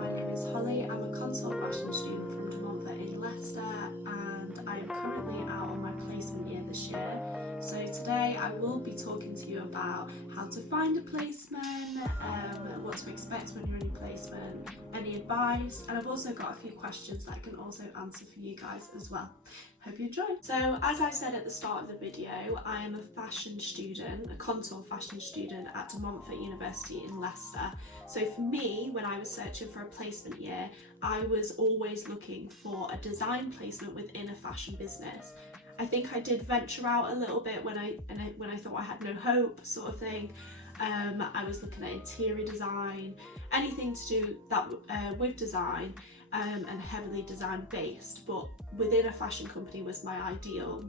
my name is Holly. I'm a consult fashion student from in Leicester, and I am currently out on my placement year this year. So today I will be talking to you about how to find a placement, what to expect when you're in your placement, any advice, and I've also got a few questions that I can also answer for you guys as well. Hope you enjoy. So as I said at the start of the video, I am a fashion student, a contour fashion student at Uni-verse in Leicester. So for me, when I was searching for a placement year, I was always looking for a design placement within a fashion business. I think I did venture out a little bit when I thought I had no hope, sort of thing. I was looking at interior design, anything to do that with design, and heavily design based, but within a fashion company was my ideal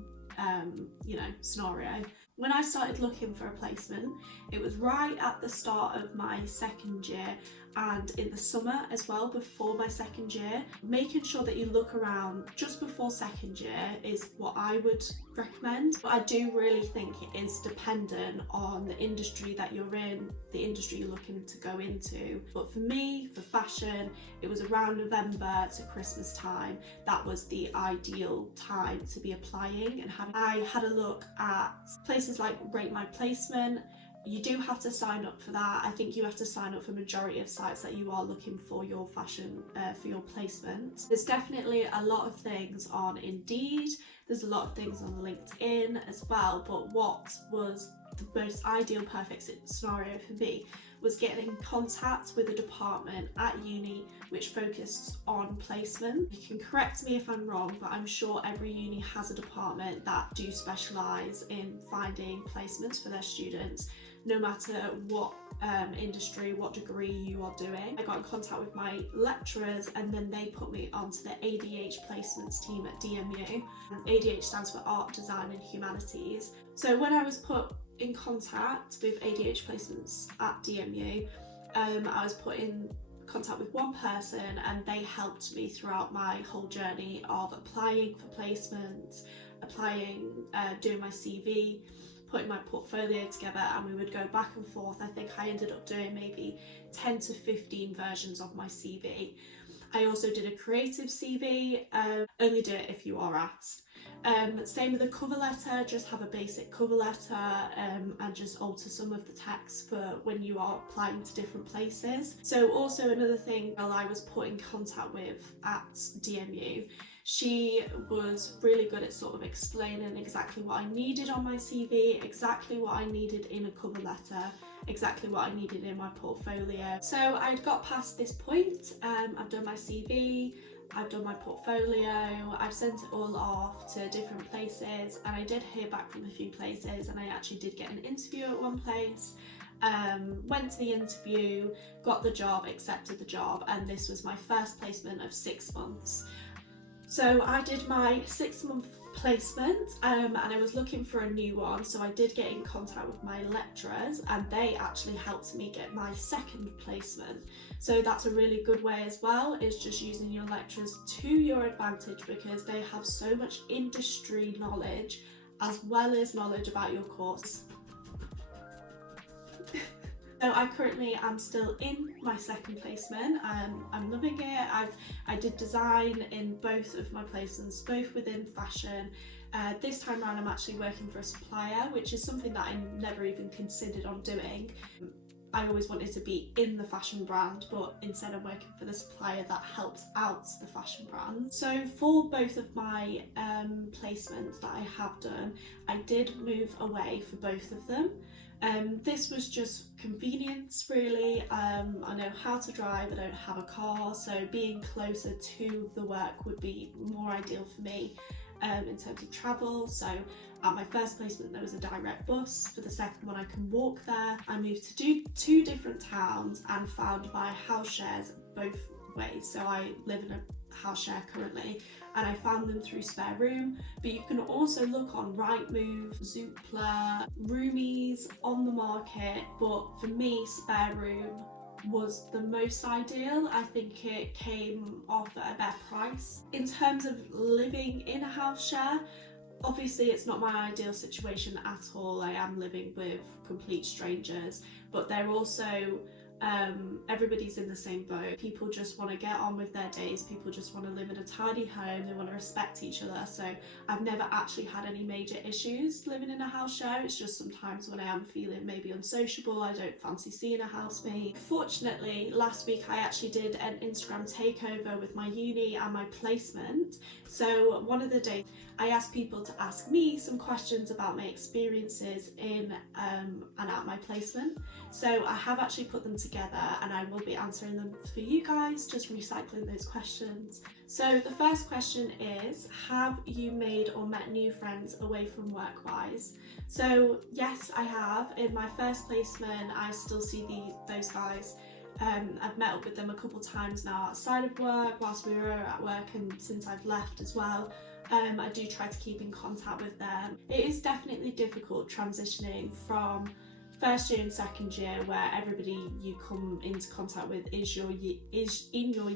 scenario. When I started looking for a placement, it was right at the start of my second year and in the summer as well, before my second year. Making sure that you look around just before second year is what I would recommend. But I do really think it is dependent on the industry that you're in, the industry you're looking to go into. But for me, for fashion, it was around November to Christmas time. That was the ideal time to be applying and having. I had a look at places like Rate My Placement. You do have to sign up for that. I think you have to sign up for majority of sites that you are looking for your fashion, for your placement. There's definitely a lot of things on Indeed. There's a lot of things on LinkedIn as well. But what was the most ideal, perfect scenario for me was getting in contact with a department at uni which focused on placement. You can correct me if I'm wrong, but I'm sure every uni has a department that do specialise in finding placements for their students, no matter what industry, what degree you are doing. I got in contact with my lecturers and then they put me onto the ADH placements team at DMU. ADH stands for Art, Design and Humanities. So when I was put in contact with ADH placements at DMU, I was put in contact with one person and they helped me throughout my whole journey of applying for placements, doing my CV, putting my portfolio together, and we would go back and forth. I think I ended up doing maybe 10 to 15 versions of my CV. I also did a creative CV, only do it if you are asked. Same with the cover letter, just have a basic cover letter and just alter some of the text for when you are applying to different places. So also another thing I was put in contact with at DMU, she was really good at sort of explaining exactly what I needed on my CV, exactly what I needed in a cover letter, exactly what I needed in my portfolio. So I'd got past this point, I've done my CV, I've done my portfolio, I've sent it all off to different places, and I did hear back from a few places, and I actually did get an interview at one place. Went to the interview, got the job, accepted the job, and this was my first placement of 6 months. So I did my 6-month placement and I was looking for a new one, so I did get in contact with my lecturers and they actually helped me get my second placement. So that's a really good way as well, is just using your lecturers to your advantage, because they have so much industry knowledge as well as knowledge about your course. So I currently am still in my second placement. I'm loving it. I did design in both of my placements, both within fashion. This time around I'm actually working for a supplier, which is something that I never even considered on doing. I always wanted to be in the fashion brand, but instead I'm working for the supplier that helps out the fashion brand. So for both of my placements that I have done, I did move away for both of them. This was just convenience really. I know how to drive, I don't have a car, so being closer to the work would be more ideal for me in terms of travel. So at my first placement there was a direct bus, for the second one I can walk there. I moved to do 2 different towns and found my house shares both ways. So I live in a house share currently and I found them through Spare Room, but you can also look on Rightmove, Zoopla, Roomies, On the Market, but for me Spare Room was the most ideal. I think it came off at a better price. In terms of living in a house share, obviously it's not my ideal situation at all. I am living with complete strangers, but they're also everybody's in the same boat. People just want to get on with their days, people just want to live in a tidy home, they want to respect each other. So I've never actually had any major issues living in a house share. It's just sometimes when I am feeling maybe unsociable, I don't fancy seeing a housemate. Fortunately, last week I actually did an Instagram takeover with my uni and my placement. So one of the days I asked people to ask me some questions about my experiences in and at my placement. So I have actually put them together and I will be answering them for you guys, just recycling those questions. So the first question is, have you made or met new friends away from work-wise? So yes, I have. In my first placement, I still see those guys. I've met up with them a couple times now outside of work, whilst we were at work, and since I've left as well. I do try to keep in contact with them. It is definitely difficult transitioning from first year and second year, where everybody you come into contact with is in your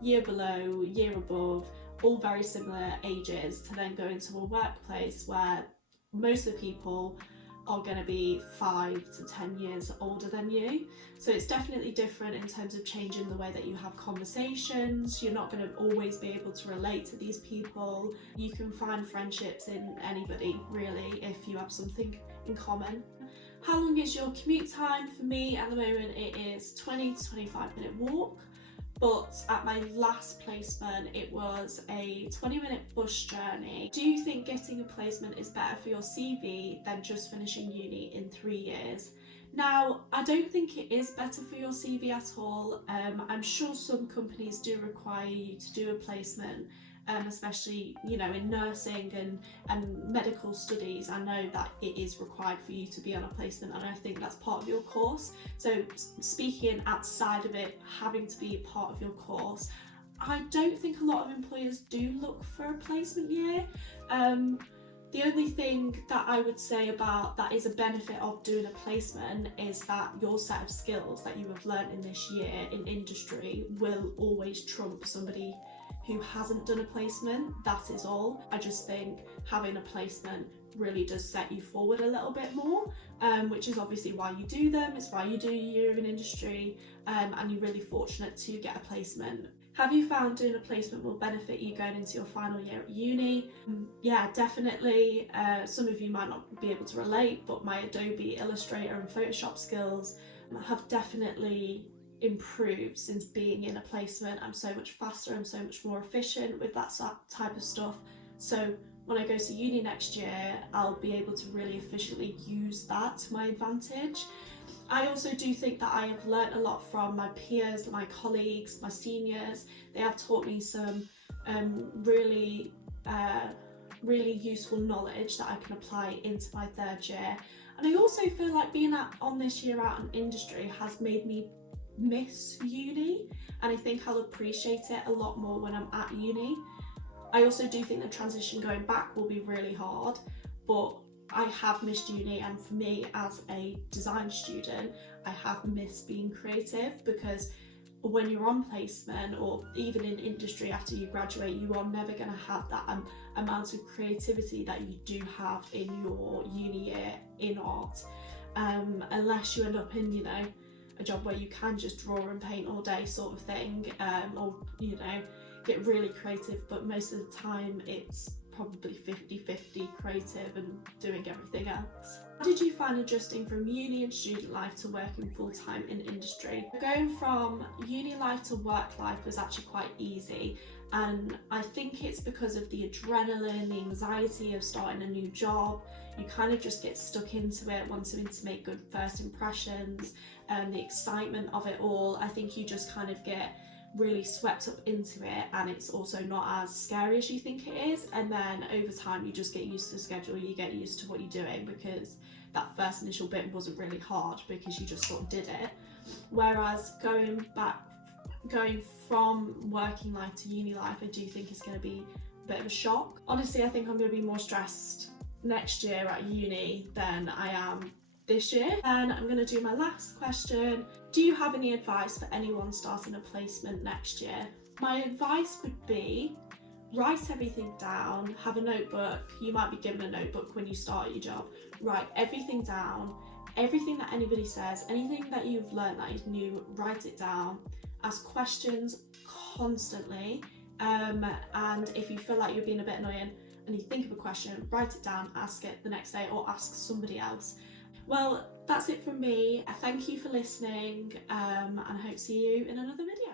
year below, year above, all very similar ages, to then go into a workplace where most of the people are going to be 5 to 10 years older than you. So it's definitely different in terms of changing the way that you have conversations. You're not going to always be able to relate to these people. You can find friendships in anybody, really, if you have something in common. How long is your commute time? For me at the moment it is 20 to 25 minute walk, but at my last placement it was a 20-minute bus journey. Do you think getting a placement is better for your CV than just finishing uni in 3 years? Now, I don't think it is better for your CV at all. I'm sure some companies do require you to do a placement, especially, you know, in nursing and medical studies. I know that it is required for you to be on a placement, and I think that's part of your course. So speaking outside of it having to be a part of your course, I don't think a lot of employers do look for a placement year. The only thing that I would say about that is a benefit of doing a placement is that your set of skills that you have learned in this year in industry will always trump somebody who hasn't done a placement. That is all. I just think having a placement really does set you forward a little bit more, which is obviously why you do them. It's why you do your year in industry, and you're really fortunate to get a placement. Have you found doing a placement will benefit you going into your final year at uni? Yeah, definitely. Some of you might not be able to relate, but my Adobe Illustrator and Photoshop skills have definitely improved since being in a placement. I'm so much faster, I'm so much more efficient with that type of stuff. So when I go to uni next year, I'll be able to really efficiently use that to my advantage. I also do think that I have learnt a lot from my peers, my colleagues, my seniors. They have taught me some really useful knowledge that I can apply into my third year. And I also feel like being on this year out in industry has made me miss uni, and I think I'll appreciate it a lot more when I'm at uni. I also do think the transition going back will be really hard, but I have missed uni, and for me as a design student, I have missed being creative, because when you're on placement or even in industry after you graduate, you are never going to have that amount of creativity that you do have in your uni year in art, unless you end up in, you know, a job where you can just draw and paint all day sort of thing, or, you know, get really creative. But most of the time it's probably 50-50 creative and doing everything else. How did you find adjusting from uni and student life to working full-time in industry? Going from uni life to work life was actually quite easy, and I think it's because of the adrenaline, the anxiety of starting a new job. You kind of just get stuck into it, wanting to make good first impressions, and the excitement of it all. I think you just kind of get really swept up into it, and it's also not as scary as you think it is. And then over time you just get used to the schedule, you get used to what you're doing, because that first initial bit wasn't really hard because you just sort of did it. Whereas going from working life to uni life, I do think is going to be a bit of a shock. Honestly, I think I'm going to be more stressed next year at uni than I am this year. And I'm going to do my last question. Do you have any advice for anyone starting a placement next year? My advice would be write everything down, have a notebook. You might be given a notebook when you start your job. Write everything down, Everything that anybody says, anything that you've learned that is new, write it down. Ask questions constantly, and if you feel like you're being a bit annoying and you think of a question, write it down, ask it the next day, or ask somebody else. Well, that's it from me. Thank you for listening, and I hope to see you in another video.